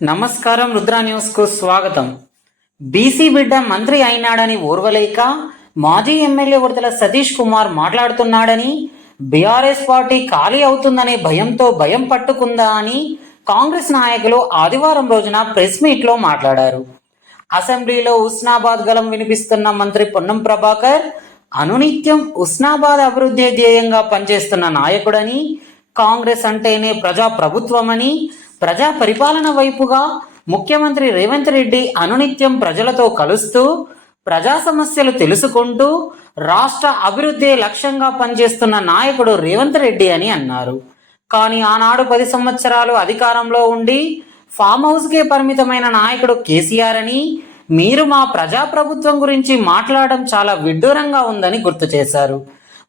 నమస్కారం రుద్ర న్యూస్కు స్వాగతం. బీసీ బిడ్డ మంత్రి అయినాడని ఓర్వలేక మాజీ ఎమ్మెల్యే ఉడతల సతీష్ కుమార్ మాట్లాడుతున్నాడని బీఆర్ఎస్ పార్టీ ఖాళీ అవుతుందనే భయంతో భయం పట్టుకుందా అని కాంగ్రెస్ నాయకులు ఆదివారం రోజున ప్రెస్ మీట్లో మాట్లాడారు. అసెంబ్లీలో ఉస్నాబాద్ గలం వినిపిస్తున్న మంత్రి పొన్నం ప్రభాకర్ అనునిత్యం ఉస్నాబాద్ అభివృద్ధి ధ్యేయంగా పనిచేస్తున్న నాయకుడని కాంగ్రెస్ అంటేనే ప్రజా ప్రభుత్వమని ప్రజా పరిపాలన వైపుగా ముఖ్యమంత్రి రేవంత్ రెడ్డి అనునిత్యం ప్రజలతో కలుస్తూ ప్రజా సమస్యలు తెలుసుకుంటూ రాష్ట్ర అభివృద్ధి లక్ష్యంగా పనిచేస్తున్న నాయకుడు రేవంత్ రెడ్డి అని అన్నారు. కానీ ఆనాడు పది సంవత్సరాలు అధికారంలో ఉండి ఫామ్ హౌస్కే పరిమితమైన నాయకుడు కేసీఆర్ అని మీరు మా ప్రజాప్రభుత్వం గురించి మాట్లాడడం చాలా విడ్డూరంగా ఉందని గుర్తు చేశారు.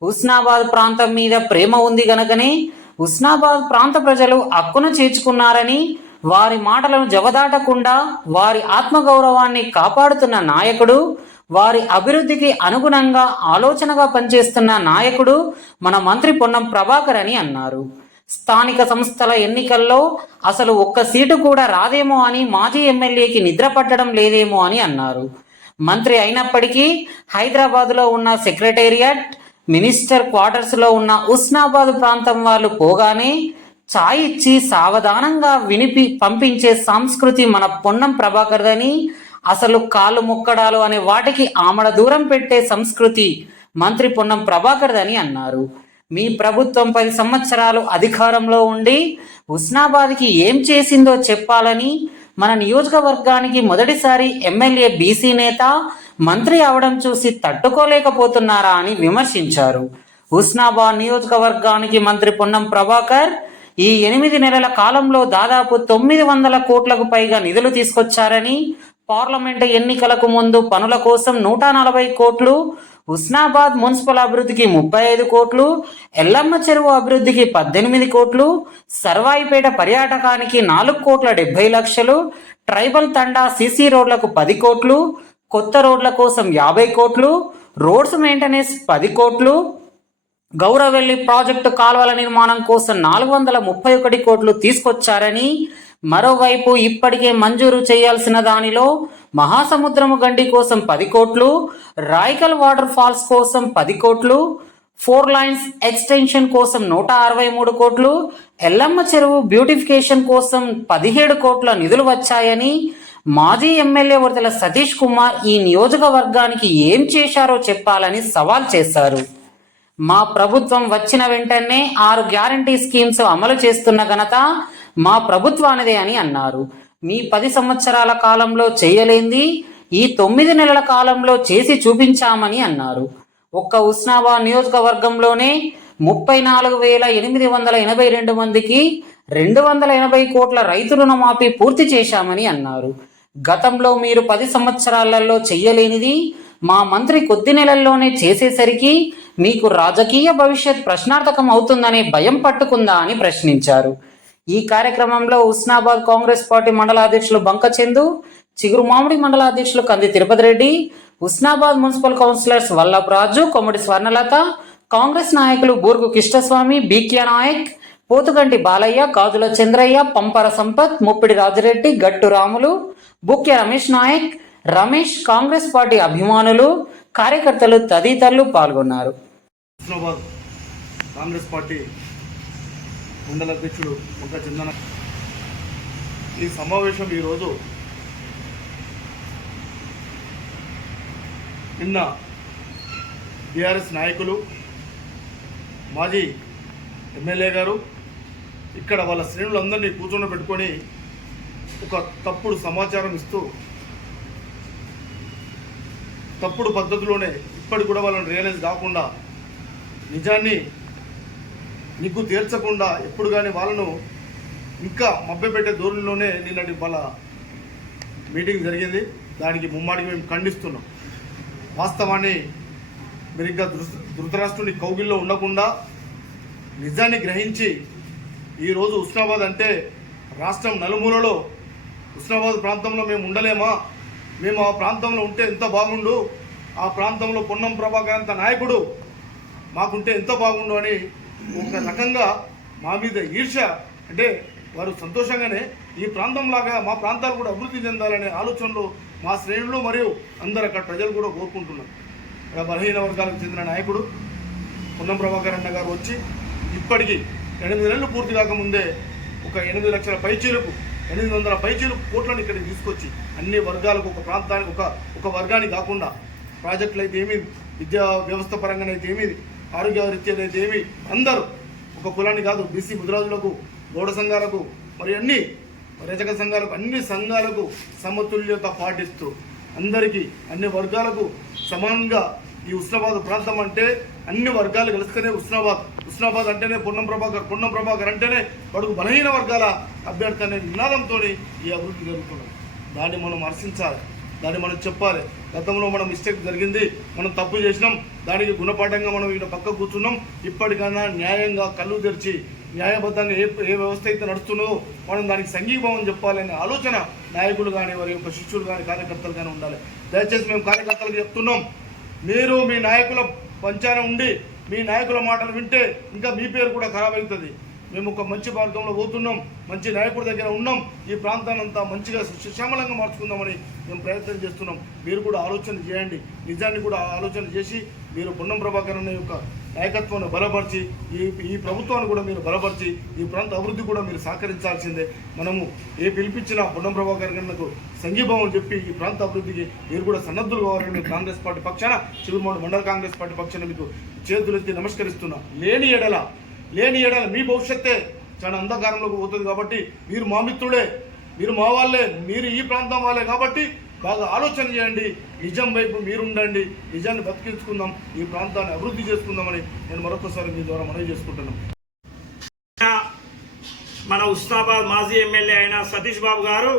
ఉస్నాబాద్ ప్రాంతం మీద ప్రేమ ఉంది గనకనే ఉస్నాబాద్ ప్రాంత ప్రజలు హక్కును చేర్చుకున్నారని వారి మాటలను జవదాటకుండా వారి ఆత్మగౌరవాన్ని కాపాడుతున్న నాయకుడు వారి అభివృద్ధికి అనుగుణంగా ఆలోచనగా పనిచేస్తున్న నాయకుడు మన మంత్రి పొన్నం ప్రభాకర్ అని అన్నారు. స్థానిక సంస్థల ఎన్నికల్లో అసలు ఒక్క సీటు కూడా రాదేమో అని మాజీ ఎమ్మెల్యేకి నిద్ర పట్టడం లేదేమో అని అన్నారు. మంత్రి అయినప్పటికీ హైదరాబాద్లో ఉన్న సెక్రటేరియట్ మినిస్టర్ క్వార్టర్స్లో ఉన్న ఉస్నాబాద్ ప్రాంతం వాళ్ళు పోగానే ఛాయ్ ఇచ్చి సావధానంగా వినిపి పంపించే సంస్కృతి మన పొన్నం ప్రభాకర్దని అసలు కాళ్ళు ముక్కడాలు అనే వాటికి ఆమడ దూరం పెట్టే సంస్కృతి మంత్రి పొన్నం ప్రభాకర్దని అన్నారు. మీ ప్రభుత్వం పది సంవత్సరాలు అధికారంలో ఉండి ఉస్నాబాద్కి ఏం చేసిందో చెప్పాలని మన నియోజకవర్గానికి మొదటిసారి ఎమ్మెల్యే బీసీ నేత మంత్రి అవడం చూసి తట్టుకోలేకపోతున్నారా అని విమర్శించారు. హుస్నాబాద్ నియోజకవర్గానికి మంత్రి పొన్నం ప్రభాకర్ ఈ ఎనిమిది నెలల కాలంలో దాదాపు తొమ్మిది వందల కోట్లకు పైగా నిధులు తీసుకొచ్చారని పార్లమెంటు ఎన్నికలకు ముందు పనుల కోసం నూట నలభై కోట్లు హుస్నాబాద్ మున్సిపల్ అభివృద్ధికి ముప్పై ఐదు కోట్లు ఎల్లమ్మ చెరువు అభివృద్ధికి పద్దెనిమిది కోట్లు సర్వాయిపేట పర్యాటకానికి నాలుగు కోట్ల డెబ్బై లక్షలు ట్రైబల్ తండా సీసీ రోడ్లకు పది కోట్లు కొత్త రోడ్ల కోసం యాభై కోట్లు రోడ్స్ మెయింటెనెన్స్ పది కోట్లు గౌరవెల్లి ప్రాజెక్టు కాల్వల నిర్మాణం కోసం నాలుగు వందల ముప్పై ఒకటి కోట్లు తీసుకొచ్చారని మరోవైపు ఇప్పటికే మంజూరు చేయాల్సిన దానిలో మహాసముద్రము గండి కోసం పది కోట్లు రాయికల్ వాటర్ ఫాల్స్ కోసం పది కోట్లు ఫోర్ లైన్స్ ఎక్స్టెన్షన్ కోసం నూట అరవై మూడు కోట్లు ఎల్లమ్మ చెరువు బ్యూటిఫికేషన్ కోసం పదిహేడు కోట్ల నిధులు వచ్చాయని మాజీ ఎమ్మెల్యే వరదల సతీష్ కుమార్ ఈ నియోజకవర్గానికి ఏం చేశారో చెప్పాలని సవాల్ చేశారు. మా ప్రభుత్వం వచ్చిన వెంటనే ఆరు గ్యారంటీ స్కీమ్స్ అమలు చేస్తున్న ఘనత మా ప్రభుత్వానిదే అని అన్నారు. మీ పది సంవత్సరాల కాలంలో చేయలేంది ఈ తొమ్మిది నెలల కాలంలో చేసి చూపించామని అన్నారు. ఒక్క ఉస్నాబా నియోజకవర్గంలోనే ముప్పై నాలుగు వేల ఎనిమిది వందల ఎనభై రెండు మందికి రెండు వందల ఎనభై కోట్ల రైతు రుణమాఫీ పూర్తి చేశామని అన్నారు. గతంలో మీరు పది సంవత్సరాలలో చెయ్యలేనిది మా మంత్రి కొద్ది నెలల్లోనే చేసేసరికి మీకు రాజకీయ భవిష్యత్ ప్రశ్నార్థకం అవుతుందనే భయం పట్టుకుందా అని ప్రశ్నించారు. ఈ కార్యక్రమంలో ఉస్నాబాద్ కాంగ్రెస్ పార్టీ మండల అధ్యక్షులు బంకచందు చిగురు మామిడి మండల అధ్యక్షులు కంది తిరుపతి రెడ్డి ఉస్నాబాద్ మున్సిపల్ కౌన్సిలర్స్ వల్లభ్ రాజు కొమ్మడి స్వర్ణలత కాంగ్రెస్ నాయకులు బూర్గు కృష్ణస్వామి బీక్యా నాయక్ పోతుగంటి బాలయ్య కాజుల చంద్రయ్య పంపర సంపత్ ముప్పిడి రాజురెడ్డి గట్టు రాములు బుక్య రమేష్ నాయక్ రమేష్ కాంగ్రెస్ పార్టీ అభిమానులు కార్యకర్తలు తదితరులు పాల్గొన్నారు. కాంగ్రెస్ పార్టీ మండల అధ్యక్షుడు ముక్క చందన. ఈ సమావేశం ఈరోజు నిన్న బీఆర్ఎస్ నాయకులు మాజీ ఎమ్మెల్యే గారు ఇక్కడ వాళ్ళ శ్రేణులందరినీ కూర్చొని పెట్టుకొని ఒక తప్పుడు సమాచారం ఇస్తూ తప్పుడు పద్ధతిలోనే ఇప్పటికి కూడా వాళ్ళని రియలైజ్ కాకుండా నిజాన్ని నిగ్గు తేల్చకుండా ఎప్పుడు కానీ వాళ్ళను ఇంకా మభ్యపెట్టే ధోరణిలోనే నిన్నటి వాళ్ళ మీటింగ్ జరిగింది. దానికి ముమ్మాడికి మేము ఖండిస్తున్నాం. వాస్తవాన్ని మీరు ఇంకా ధృతరాష్ట్రుని కౌగిల్లో ఉండకుండా నిజాన్ని గ్రహించి ఈరోజు ఉస్నాబాద్ అంటే రాష్ట్రం నలుమూలలో హుస్నాబాద్ ప్రాంతంలో మేము ఉండలేమా? మేము ఆ ప్రాంతంలో ఉంటే ఎంత బాగుండు? ఆ ప్రాంతంలో పొన్నం ప్రభాకర్ అంత నాయకుడు మాకుంటే ఎంత బాగుండు అని ఒక రకంగా మా మీద ఈర్ష. అంటే వారు సంతోషంగానే ఈ ప్రాంతంలాగా మా ప్రాంతాలు కూడా అభివృద్ధి చెందాలనే ఆలోచనలు మా శ్రేణులు మరియు అందరు అక్కడ ప్రజలు కూడా కోరుకుంటున్నారు. ఇక్కడ బలహీన వర్గాలకు చెందిన నాయకుడు పొన్నం ప్రభాకర్ అన్న గారు వచ్చి ఇప్పటికీ ఎనిమిది నెలలు పూర్తి కాకముందే ఒక ఎనిమిది లక్షల పైచీలకు ఎనిమిది వందల పైచీలు కోట్లను ఇక్కడికి తీసుకొచ్చి అన్ని వర్గాలకు ఒక ప్రాంతానికి ఒక ఒక వర్గానికి కాకుండా ప్రాజెక్టులు అయితే ఏమి విద్యా వ్యవస్థ పరంగానే అయితే ఏమి ఆరోగ్య రీత్యా అయితే ఏమి అందరూ ఒక కులాన్ని కాదు బీసీ ముద్రాజులకు గౌడ సంఘాలకు మరి అన్ని రజక సంఘాలకు అన్ని సంఘాలకు సమతుల్యత పాటిస్తూ అందరికీ అన్ని వర్గాలకు సమానంగా ఈ ఉస్నాబాద్ ప్రాంతం అంటే అన్ని వర్గాలు కలిస్తేనే ఉస్నాబాద్ ఉస్నాబాద్ అంటేనే పొన్నం ప్రభాకర్ పొన్నం ప్రభాకర్ అంటేనే బడుగు బలహీన వర్గాల అభ్యర్థి అనే నినాదంతో ఈ అభివృద్ధి జరుగుతున్నది. దాన్ని మనం హర్షించాలి దాన్ని మనం చెప్పాలి. గతంలో మనం మిస్టేక్ జరిగింది మనం తప్పు చేసినాం దానికి గుణపాఠంగా మనం ఇక్కడ పక్క కూర్చున్నాం ఇప్పటికైనా న్యాయంగా కళ్ళు తెరిచి న్యాయబద్ధంగా ఏ ఏ వ్యవస్థ అయితే నడుస్తున్నదో మనం దానికి సంఘీభావం చెప్పాలనే ఆలోచన నాయకులు కానీ వారి యొక్క శిష్యులు కానీ కార్యకర్తలు కానీ ఉండాలి. దయచేసి మేము కార్యకర్తలకు చెప్తున్నాం మీరు మీ నాయకుల పంచాన ఉండి మీ నాయకుల మాటలు వింటే ఇంకా మీ పేరు కూడా ఖరాబ్ అవుతుంది. మేము ఒక మంచి మార్గంలో పోతున్నాం మంచి నాయకుడి దగ్గర ఉన్నాం ఈ ప్రాంతాన్ని అంతా మంచిగా సుశ్యామలంగా మార్చుకుందామని మేము ప్రయత్నం చేస్తున్నాం. మీరు కూడా ఆలోచన చేయండి. నిజాన్ని కూడా ఆలోచన చేసి మీరు పొన్నం ప్రభాకర్ అనే యొక్క నాయకత్వాన్ని బలపరిచి ఈ ఈ ప్రభుత్వాన్ని కూడా మీరు బలపరిచి ఈ ప్రాంత అభివృద్ధి కూడా మీరు సహకరించాల్సిందే. మనము ఏ పిలిపించినా బుండం ప్రభాకర్ గారికి సంఘీభావం చెప్పి ఈ ప్రాంత అభివృద్ధికి మీరు కూడా సన్నద్ధులు కావాలని కాంగ్రెస్ పార్టీ పక్షాన చిగురుమాడు మండల కాంగ్రెస్ పార్టీ పక్షాన మీకు చేతులెత్తి నమస్కరిస్తున్నా. లేని ఎడల లేని ఎడల మీ భవిష్యత్తే చాలా అంధకారంలోకి పోతుంది కాబట్టి మీరు మా మిత్రుడే మీరు మా వాళ్ళే మీరు ఈ ప్రాంతం వాళ్ళే కాబట్టి బాగా ఆలోచన చేయండి. నిజం వైపు మీరుండండి నిజాన్ని బతికించుకుందాం ఈ ప్రాంతాన్ని అభివృద్ధి చేసుకుందామని నేను మరొకసారి మీ ద్వారా మనవి చేసుకుంటున్నాను. మన ఉస్నాబాద్ మాజీ ఎమ్మెల్యే అయిన సతీష్ బాబు గారు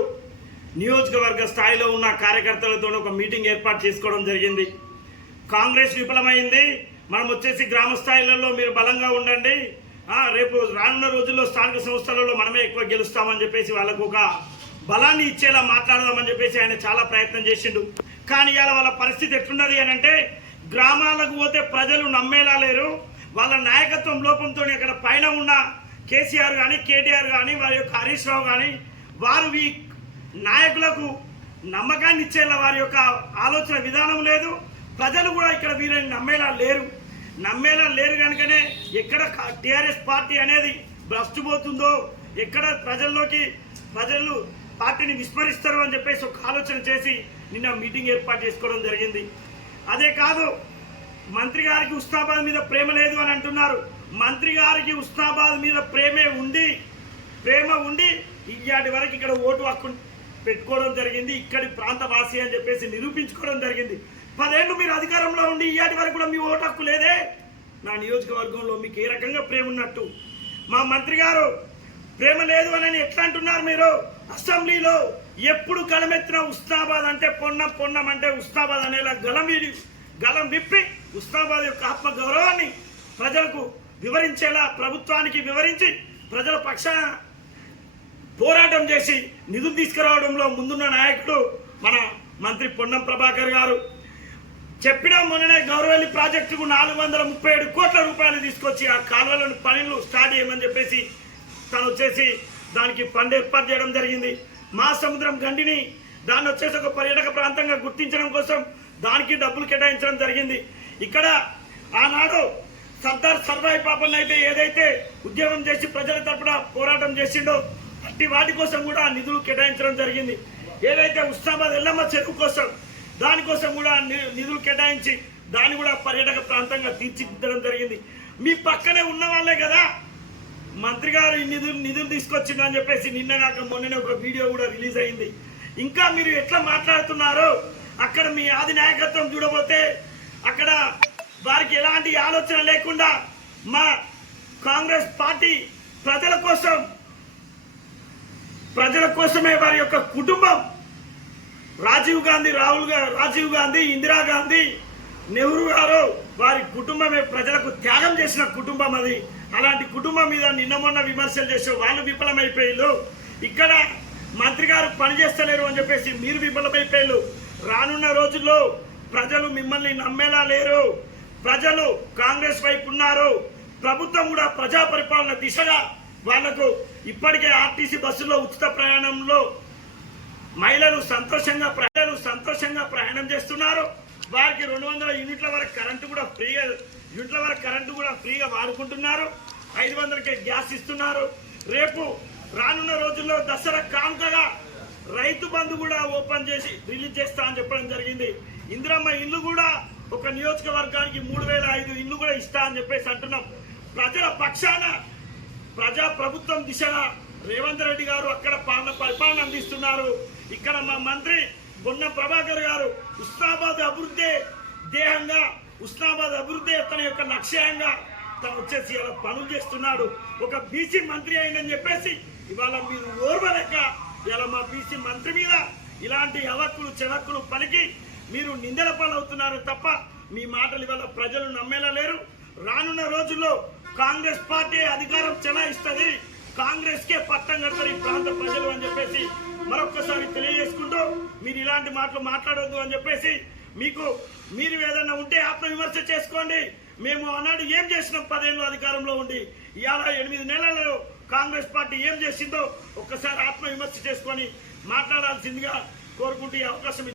నియోజకవర్గ స్థాయిలో ఉన్న కార్యకర్తలతో ఒక మీటింగ్ ఏర్పాటు చేసుకోవడం జరిగింది. కాంగ్రెస్ విఫలమైంది. మనం వచ్చేసి గ్రామ స్థాయిలలో మీరు బలంగా ఉండండి. రేపు రానున్న రోజుల్లో స్థానిక సంస్థలలో మనమే ఎక్కువ గెలుస్తామని చెప్పేసి వాళ్ళకు ఒక బలాన్ని ఇచ్చేలా మాట్లాడదామని చెప్పేసి ఆయన చాలా ప్రయత్నం చేసిండు. కానీ ఇలా వాళ్ళ పరిస్థితి ఎట్లున్నది అని అంటే గ్రామాలకు పోతే ప్రజలు నమ్మేలా లేరు. వాళ్ళ నాయకత్వం లోపంతో అక్కడ పైన ఉన్న కేసీఆర్ కానీ కేటీఆర్ కానీ వారి యొక్క హరీష్ రావు కానీ వారు ఈ నాయకులకు నమ్మకాన్ని ఇచ్చేలా వారి యొక్క ఆలోచన విధానం లేదు. ప్రజలు కూడా ఇక్కడ వీరిని నమ్మేలా లేరు. నమ్మేలా లేరు కనుకనే ఎక్కడ టీఆర్ఎస్ పార్టీ అనేది భ్రష్టుపోతుందో ఎక్కడ ప్రజల్లోకి ప్రజలు పార్టీని విస్మరిస్తారు అని చెప్పేసి ఒక ఆలోచన చేసి నిన్న మీటింగ్ ఏర్పాటు చేసుకోవడం జరిగింది. అదే కాదు మంత్రి గారికి ఉస్తాబాద్ మీద ప్రేమ లేదు అని అంటున్నారు. మంత్రి గారికి ఉస్తాబాద్ మీద ప్రేమే ఉండి ప్రేమ ఉండి ఇయ్యాటి వరకు ఇక్కడ ఓటు హక్కు పెట్టుకోవడం జరిగింది ఇక్కడి ప్రాంత వాసి అని చెప్పేసి నిరూపించుకోవడం జరిగింది. పదేళ్ళు మీరు అధికారంలో ఉండి ఇయ్యాటి వరకు కూడా మీ ఓటు హక్కు లేదే? నా నియోజకవర్గంలో మీకు ఏ రకంగా ప్రేమ ఉన్నట్టు? మా మంత్రి గారు ప్రేమ లేదు అని ఎట్లా అంటున్నారు మీరు? అసెంబ్లీలో ఎప్పుడు గలమెత్తిన ఉస్తాబాద్ అంటే పొన్నం పొన్నం అంటే ఉస్తాబాద్ అనేలా గలం గలం విప్పి ఉస్తాబాద్ యొక్క ఆత్మ గౌరవాన్ని ప్రజలకు వివరించేలా ప్రభుత్వానికి వివరించి ప్రజల పక్షాన పోరాటం చేసి నిధులు తీసుకురావడంలో ముందున్న నాయకుడు మన మంత్రి పొన్నం ప్రభాకర్ గారు. చెప్పిన మొన్ననే గౌరవల్లి ప్రాజెక్టుకు నాలుగు వందల ముప్పై ఏడు కోట్ల రూపాయలు తీసుకొచ్చి ఆ కాలువలను పనులు స్టార్ట్ చేయమని చెప్పేసి తను వచ్చేసి దానికి ఫండ్ ఏర్పాటు చేయడం జరిగింది. మా సముద్రం గండిని దాన్ని వచ్చేసి ఒక పర్యాటక ప్రాంతంగా గుర్తించడం కోసం దానికి డబ్బులు కేటాయించడం జరిగింది. ఇక్కడ ఆనాడు సర్దార్ సర్వాయి పాపన్ అయితే ఏదైతే ఉద్యోగం చేసి ప్రజల తరపున పోరాటం చేసిండో అట్టి వాటి కోసం కూడా నిధులు కేటాయించడం జరిగింది. ఏదైతే ఉస్మాబాద్ ఎల్లమ్మ చెరువు కోసం దానికోసం కూడా ని- నిధులు కేటాయించి దాన్ని కూడా పర్యాటక ప్రాంతంగా తీర్చిదిద్దడం జరిగింది. మీ పక్కనే ఉన్న వాళ్ళే కదా మంత్రి గారు ఈ నిధులు నిధులు తీసుకొచ్చిండు అని చెప్పేసి నిన్న కాక మొన్ననే ఒక వీడియో కూడా రిలీజ్ అయింది. ఇంకా మీరు ఎట్లా మాట్లాడుతున్నారో? అక్కడ మీ ఆది నాయకత్వం చూడబోతే అక్కడ వారికి ఎలాంటి ఆలోచన లేకుండా మా కాంగ్రెస్ పార్టీ ప్రజల కోసం ప్రజల కోసమే వారి యొక్క కుటుంబం రాజీవ్ గాంధీ రాహుల్ రాజీవ్ గాంధీ ఇందిరాగాంధీ నెహ్రూ గారు వారి కుటుంబమే ప్రజలకు త్యాగం చేసిన కుటుంబం అది. అలాంటి కుటుంబం మీద నిన్న మొన్న విమర్శలు చేసే వాళ్ళు విఫలమైపోయారు ఇక్కడ మంత్రి గారు పనిచేస్తలేరు అని చెప్పేసి మీరు విఫలమైపోయారు రానున్న రోజుల్లో ప్రజలు మిమ్మల్ని నమ్మేలా లేరు. ప్రజలు కాంగ్రెస్ వైపు ఉన్నారు. ప్రభుత్వం కూడా ప్రజా పరిపాలన దిశగా వాళ్ళకు ఇప్పటికే ఆర్టీసీ బస్సులో ఉచిత ప్రయాణంలో మహిళలు సంతోషంగా ప్రజలు సంతోషంగా ప్రయాణం చేస్తున్నారు. వారికి రెండు వందల యూనిట్ల వరకు కరెంటు కూడా ఫ్రీగా ఇంట్లో వరకు కరెంటు కూడా ఫ్రీగా వాడుకుంటున్నారు. ఐదు వందలకే గ్యాస్ ఇస్తున్నారు. రేపు రానున్న రోజుల్లో దసరా కాంతగా రైతు బంధు కూడా ఓపెన్ చేసి రిలీజ్ చేస్తా అని చెప్పడం జరిగింది. ఇందిరమ్మ ఇల్లు కూడా ఒక నియోజకవర్గానికి మూడు వేల ఐదు ఇల్లు కూడా ఇస్తా అని చెప్పేసి అంటున్నాం. ప్రజల పక్షాన ప్రజా ప్రభుత్వం దిశగా రేవంత్ రెడ్డి గారు అక్కడ పాలన పరిపాలన అందిస్తున్నారు. ఇక్కడ మా మంత్రి బొన్న ప్రభాకర్ గారు ఉస్తాబాద్ అభివృద్ధి దేహంగా ఉస్నాబాద్ అభివృద్ధి తన యొక్క లక్ష్యంగా తను వచ్చేసి ఇలా పనులు చేస్తున్నాడు. ఒక బీసీ మంత్రి అయిందని చెప్పేసి ఇవాళ మీరు ఓర్వలేక ఇలా మా బీసీ మంత్రి మీద ఇలాంటి అవక్కులు చెవక్కులు పలికి మీరు నిందల పాలవుతున్నారు తప్ప మీ మాటలు ఇవాళ ప్రజలు నమ్మేలా లేరు. రానున్న రోజుల్లో కాంగ్రెస్ పార్టీ అధికారం చెలాయిస్తుంది. కాంగ్రెస్ కే పట్టం కడతారు ఈ ప్రాంత ప్రజలు అని చెప్పేసి మరొక్కసారి తెలియజేసుకుంటూ మీరు ఇలాంటి మాటలు మాట్లాడొద్దు అని చెప్పేసి మీకు మీరు ఏదైనా ఉంటే ఆత్మవిమర్శ చేసుకోండి. మేము ఆనాడు ఏం చేసినాం? పదేళ్ళు అధికారంలో ఉండి. ఇవాళ ఎనిమిది నెలల్లో కాంగ్రెస్ పార్టీ ఏం చేసిందో ఒక్కసారి ఆత్మవిమర్శ చేసుకొని మాట్లాడాల్సిందిగా కోరుకుంటూ అవకాశం